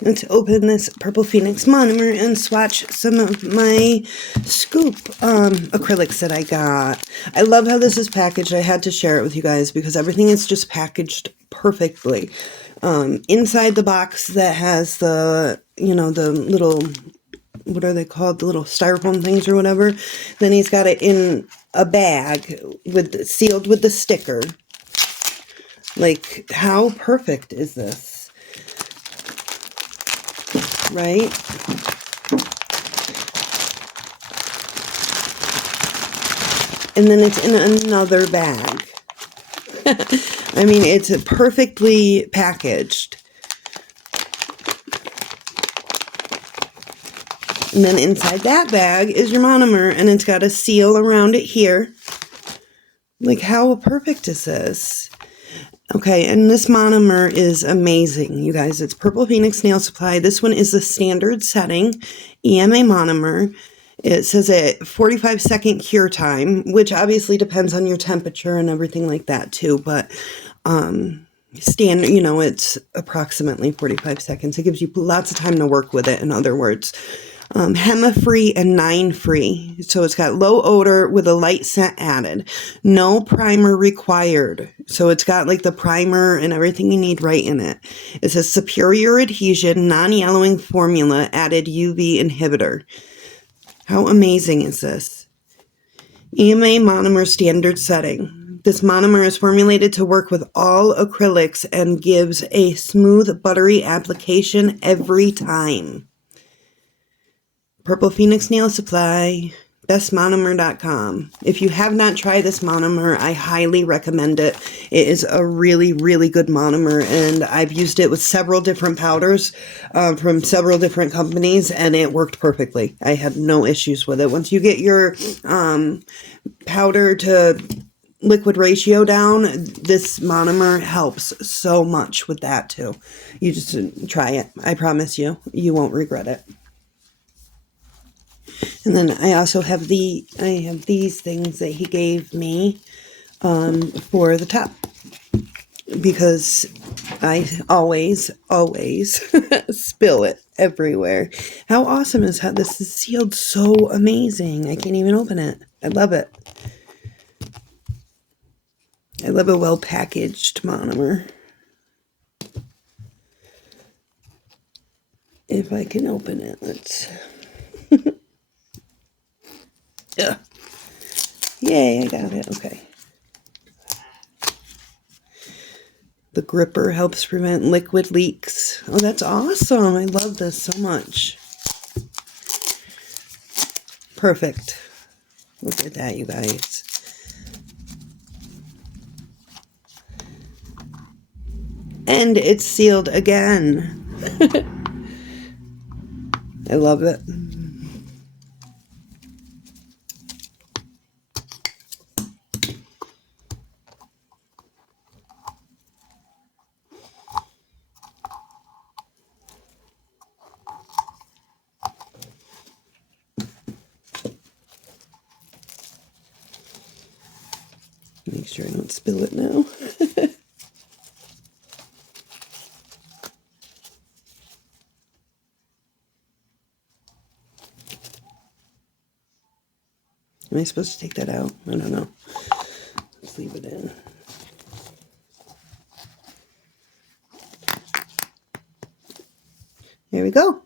Let's open this Purple Phoenix monomer and swatch some of my scoop acrylics that I got. I love how this is packaged. I had to share it with you guys because everything is just packaged perfectly. Inside the box that has the, you know, the little, what are they called? The little styrofoam things or whatever. Then he's got it in a bag with sealed with the sticker. Like, how perfect is this? Right? And then it's in another bag. I mean, it's perfectly packaged. And then inside that bag is your monomer, and it's got a seal around it here. Like, how perfect is this? Okay, and this monomer is amazing, you guys. It's Purple Phoenix Nail Supply. This one is the standard setting EMA monomer. It says a 45-second cure time, which obviously depends on your temperature and everything like that too. But standard, you know, it's approximately 45 seconds. It gives you lots of time to work with it, in other words. Henna-free and 9-free. So it's got low odor with a light scent added. No primer required. So it's got like the primer and everything you need right in it. It says superior adhesion, non-yellowing formula, added UV inhibitor. How amazing is this? EMA monomer standard setting. This monomer is formulated to work with all acrylics and gives a smooth, buttery application every time. Purple Phoenix Nail Supply, bestmonomer.com. If you have not tried this monomer, I highly recommend it. It is a really, really good monomer, and I've used it with several different powders from several different companies, and it worked perfectly. I had no issues with it. Once you get your powder to liquid ratio down, this monomer helps so much with that too. You just try it. I promise you, you won't regret it. And then I also have these things that he gave me for the top, because I always spill it everywhere. How awesome is how this is sealed so amazing. I can't even open it. I love it. I love a well-packaged monomer. If I can open it, let's... Yeah. Yay, I got it. Okay. The gripper helps prevent liquid leaks. Oh, that's awesome. I love this so much. Perfect. Look at that, you guys. And it's sealed again. I love it. Make sure I don't spill it now. Am I supposed to take that out? I don't know. Let's leave it in. There we go.